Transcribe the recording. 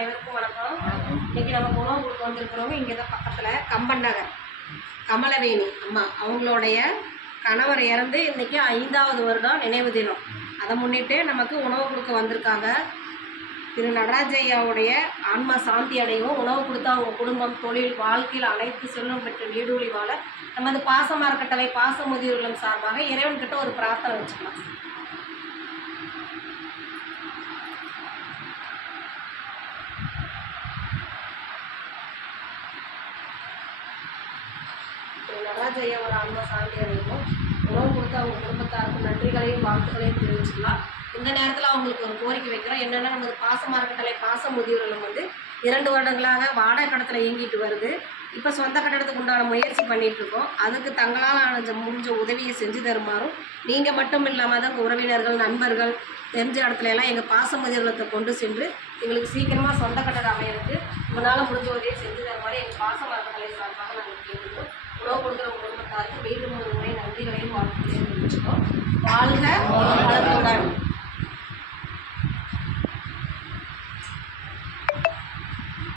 அனைவருக்கும் வணக்கம். இன்னைக்கு நம்ம உணவு கொடுக்க வந்திருக்கிறவங்க இங்கே தான் பக்கத்தில் கம்பன் நகர் கமலவேணி அம்மா அவங்களுடைய கணவர் இறந்து இன்றைக்கி 5வது வருடம் நினைவு தினம். அதை முன்னிட்டு நமக்கு உணவு கொடுக்க வந்திருக்காங்க. திரு நடராஜையாவுடைய ஆன்மா சாந்தி அடையும். உணவு கொடுத்து அவங்க குடும்பம், தொழில், வாழ்க்கையில் அனைத்து செல்வம் பெற்று நீடூழி வாழ நமது பாச அறக்கட்டளை பாச முதியோர்களும் சார்பாக இறைவன்கிட்ட ஒரு பிரார்த்தனை வச்சுக்கலாம். நடராஜையா ஒரு ஆன்மா சாந்தி அடையும். உணவு கொடுத்து அவங்க குடும்பத்தாருக்கு நன்றிகளையும் வாழ்த்துக்களையும் தெரிவிச்சுக்கலாம். இந்த நேரத்தில் அவங்களுக்கு ஒரு கோரிக்கை வைக்கிறோம். என்னென்னா, நமது பாச அறக்கட்டளை பாச முதியோர்களும் 2 வருடங்களாக வாடகை கட்டத்தில் இயங்கிட்டு வருது. இப்போ சொந்த கட்டடத்துக்கு உண்டான முயற்சி பண்ணிகிட்ருக்கோம். அதுக்கு தங்களால் முடிஞ்ச உதவியை செஞ்சு தருமாறும், நீங்கள் மட்டும் இல்லாமல் தான் உறவினர்கள், நண்பர்கள் தெரிஞ்ச இடத்துல எல்லாம் எங்கள் பாச முதியோர்களத்தை கொண்டு சென்று எங்களுக்கு சீக்கிரமாக சொந்த கட்டடம் அமையிறதுக்கு உங்களால் முடிஞ்ச உதவியை செஞ்சு தருமாறு எங்கள் பாச அறக்கட்டளை சார்பாக நாங்கள் கேட்டுக்கிறோம். உணவு கொடுக்குற குடும்பத்தாருக்கு மீண்டும் ஒரு முறை நன்றிகளையும் வாழ்த்துக்களையும் தெரிவிச்சுக்கோம். வாழ்க வளத்துடன்.